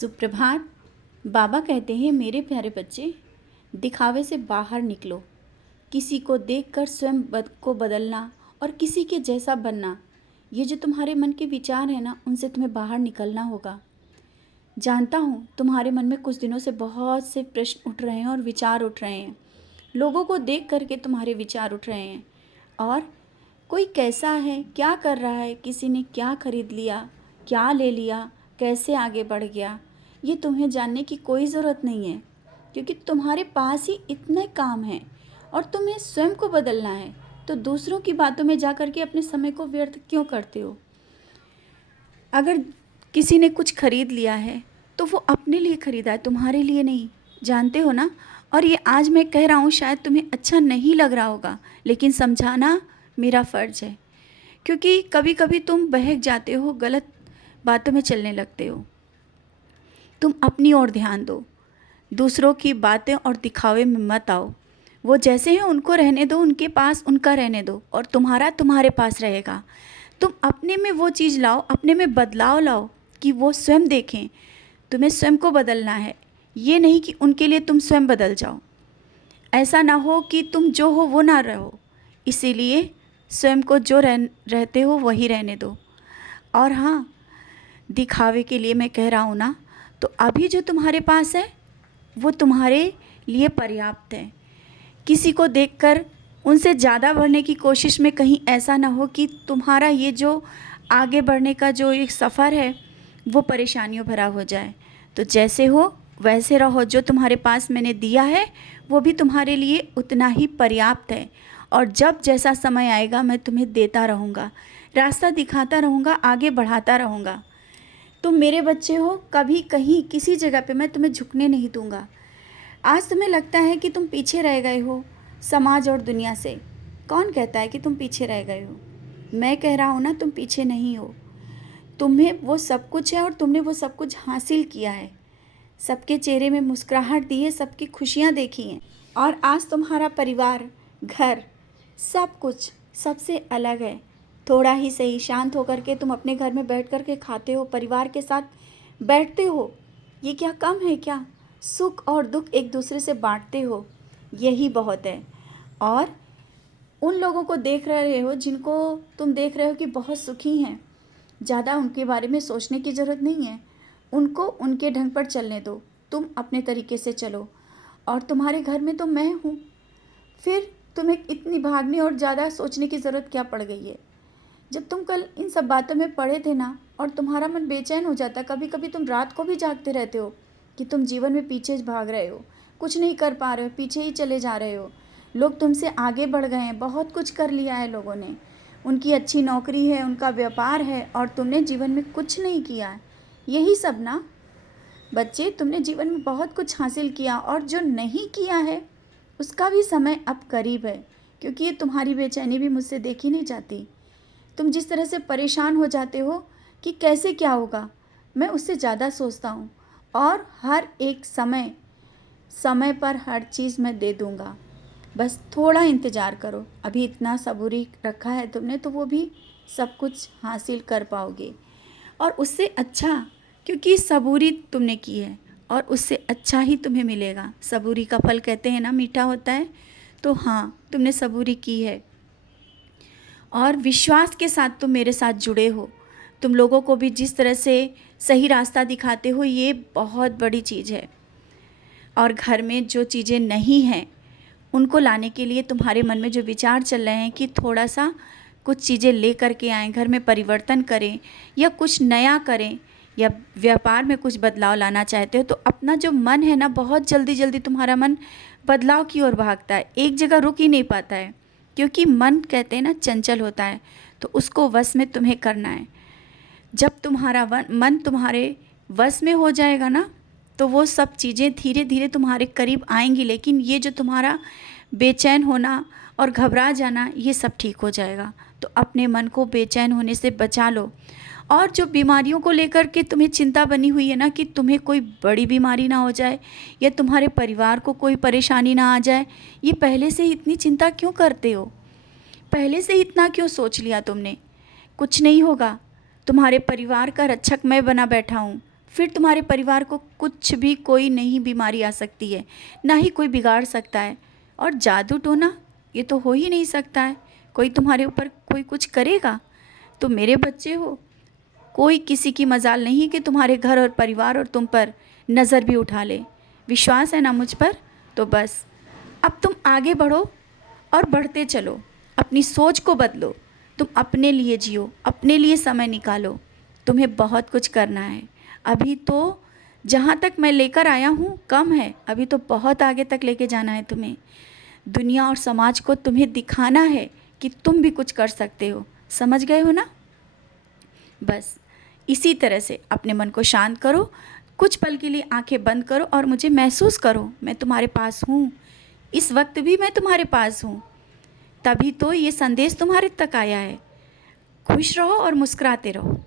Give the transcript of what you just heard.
सुप्रभात। बाबा कहते हैं, मेरे प्यारे बच्चे, दिखावे से बाहर निकलो। किसी को देखकर स्वयं को बदलना और किसी के जैसा बनना, ये जो तुम्हारे मन के विचार हैं ना, उनसे तुम्हें बाहर निकलना होगा। जानता हूँ तुम्हारे मन में कुछ दिनों से बहुत से प्रश्न उठ रहे हैं और विचार उठ रहे हैं। लोगों को देख करके तुम्हारे विचार उठ रहे हैं, और कोई कैसा है, क्या कर रहा है, किसी ने क्या खरीद लिया, क्या ले लिया, कैसे आगे बढ़ गया, ये तुम्हें जानने की कोई ज़रूरत नहीं है, क्योंकि तुम्हारे पास ही इतने काम हैं और तुम्हें स्वयं को बदलना है। तो दूसरों की बातों में जा कर के अपने समय को व्यर्थ क्यों करते हो? अगर किसी ने कुछ खरीद लिया है तो वो अपने लिए खरीदा है, तुम्हारे लिए नहीं, जानते हो ना। और ये आज मैं कह रहा हूँ, शायद तुम्हें अच्छा नहीं लग रहा होगा, लेकिन समझाना मेरा फ़र्ज़ है, क्योंकि कभी कभी तुम बहक जाते हो, गलत बातों में चलने लगते हो। तुम अपनी ओर ध्यान दो, दूसरों की बातें और दिखावे में मत आओ। वो जैसे हैं उनको रहने दो, उनके पास उनका रहने दो, और तुम्हारा तुम्हारे पास रहेगा। तुम अपने में वो चीज़ लाओ, अपने में बदलाव लाओ कि वो स्वयं देखें। तुम्हें स्वयं को बदलना है, ये नहीं कि उनके लिए तुम स्वयं बदल जाओ। ऐसा ना हो कि तुम जो हो वो ना रहो। इसीलिए स्वयं को जो रहते हो वही रहने दो। और हाँ, दिखावे के लिए मैं कह रहा हूँ ना, तो अभी जो तुम्हारे पास है वो तुम्हारे लिए पर्याप्त है। किसी को देखकर उनसे ज़्यादा बढ़ने की कोशिश में कहीं ऐसा ना हो कि तुम्हारा ये जो आगे बढ़ने का जो एक सफ़र है वो परेशानियों भरा हो जाए। तो जैसे हो वैसे रहो, जो तुम्हारे पास मैंने दिया है वो भी तुम्हारे लिए उतना ही पर्याप्त है। और जब जैसा समय आएगा मैं तुम्हें देता रहूँगा, रास्ता दिखाता रहूँगा, आगे बढ़ाता रहूँगा। तुम मेरे बच्चे हो, कभी कहीं किसी जगह पे मैं तुम्हें झुकने नहीं दूँगा। आज तुम्हें लगता है कि तुम पीछे रह गए हो समाज और दुनिया से। कौन कहता है कि तुम पीछे रह गए हो? मैं कह रहा हूँ ना, तुम पीछे नहीं हो। तुम्हें वो सब कुछ है और तुमने वो सब कुछ हासिल किया है। सबके चेहरे में मुस्कुराहट दी है, सबकी खुशियाँ देखी हैं, और आज तुम्हारा परिवार, घर, सब कुछ सबसे अलग है। थोड़ा ही सही शांत होकर के तुम अपने घर में बैठ कर के खाते हो, परिवार के साथ बैठते हो, ये क्या कम है क्या? सुख और दुख एक दूसरे से बांटते हो, यही बहुत है। और उन लोगों को देख रहे हो जिनको तुम देख रहे हो कि बहुत सुखी हैं, ज़्यादा उनके बारे में सोचने की ज़रूरत नहीं है। उनको उनके ढंग पर चलने दो, तुम अपने तरीके से चलो। और तुम्हारे घर में तो मैं हूँ, फिर तुम्हें इतनी भागने और ज़्यादा सोचने की ज़रूरत क्या पड़ गई है? जब तुम कल इन सब बातों में पड़े थे ना, और तुम्हारा मन बेचैन हो जाता, कभी कभी तुम रात को भी जागते रहते हो कि तुम जीवन में पीछे भाग रहे हो, कुछ नहीं कर पा रहे हो, पीछे ही चले जा रहे हो। लोग तुमसे आगे बढ़ गए हैं, बहुत कुछ कर लिया है लोगों ने, उनकी अच्छी नौकरी है, उनका व्यापार है, और तुमने जीवन में कुछ नहीं किया है। यही सब ना बच्चे, तुमने जीवन में बहुत कुछ हासिल किया, और जो नहीं किया है उसका भी समय अब करीब है, क्योंकि ये तुम्हारी बेचैनी भी मुझसे देखी नहीं जाती। तुम जिस तरह से परेशान हो जाते हो कि कैसे क्या होगा, मैं उससे ज़्यादा सोचता हूँ, और हर एक समय समय पर हर चीज़ मैं दे दूँगा। बस थोड़ा इंतज़ार करो, अभी इतना सबूरी रखा है तुमने, तो वो भी सब कुछ हासिल कर पाओगे। और उससे अच्छा, क्योंकि सबूरी तुमने की है, और उससे अच्छा ही तुम्हें मिलेगा। सबूरी का फल कहते हैं ना, मीठा होता है। तो हाँ, तुमने सबूरी की है, और विश्वास के साथ तुम मेरे साथ जुड़े हो। तुम लोगों को भी जिस तरह से सही रास्ता दिखाते हो, ये बहुत बड़ी चीज़ है। और घर में जो चीज़ें नहीं हैं उनको लाने के लिए तुम्हारे मन में जो विचार चल रहे हैं कि थोड़ा सा कुछ चीज़ें ले कर के आएँ, घर में परिवर्तन करें या कुछ नया करें, या व्यापार में कुछ बदलाव लाना चाहते हो, तो अपना जो मन है ना, बहुत जल्दी जल्दी तुम्हारा मन बदलाव की ओर भागता है, एक जगह रुक ही नहीं पाता है, क्योंकि मन कहते हैं ना चंचल होता है। तो उसको वश में तुम्हें करना है। जब तुम्हारा मन तुम्हारे वश में हो जाएगा ना, तो वो सब चीज़ें धीरे धीरे तुम्हारे करीब आएंगी। लेकिन ये जो तुम्हारा बेचैन होना और घबरा जाना, ये सब ठीक हो जाएगा। तो अपने मन को बेचैन होने से बचा लो। और जो बीमारियों को लेकर के तुम्हें चिंता बनी हुई है ना, कि तुम्हें कोई बड़ी बीमारी ना हो जाए या तुम्हारे परिवार को कोई परेशानी ना आ जाए, ये पहले से ही इतनी चिंता क्यों करते हो? पहले से ही इतना क्यों सोच लिया तुमने? कुछ नहीं होगा, तुम्हारे परिवार का रक्षक मैं बना बैठा हूँ। फिर तुम्हारे परिवार को कुछ भी, कोई नहीं बीमारी आ सकती है, ना ही कोई बिगाड़ सकता है। और जादू टोना ये तो हो ही नहीं सकता है, कोई तुम्हारे ऊपर कोई कुछ करेगा। तो मेरे बच्चे हो, कोई किसी की मजाल नहीं कि तुम्हारे घर और परिवार और तुम पर नज़र भी उठा ले। विश्वास है ना मुझ पर? तो बस अब तुम आगे बढ़ो और बढ़ते चलो, अपनी सोच को बदलो, तुम अपने लिए जियो, अपने लिए समय निकालो। तुम्हें बहुत कुछ करना है। अभी तो जहाँ तक मैं लेकर आया हूँ कम है, अभी तो बहुत आगे तक लेके जाना है तुम्हें। दुनिया और समाज को तुम्हें दिखाना है कि तुम भी कुछ कर सकते हो। समझ गए हो ना? बस इसी तरह से अपने मन को शांत करो, कुछ पल के लिए आंखें बंद करो और मुझे महसूस करो मैं तुम्हारे पास हूँ। इस वक्त भी मैं तुम्हारे पास हूँ, तभी तो ये संदेश तुम्हारे तक आया है। खुश रहो और मुस्कुराते रहो।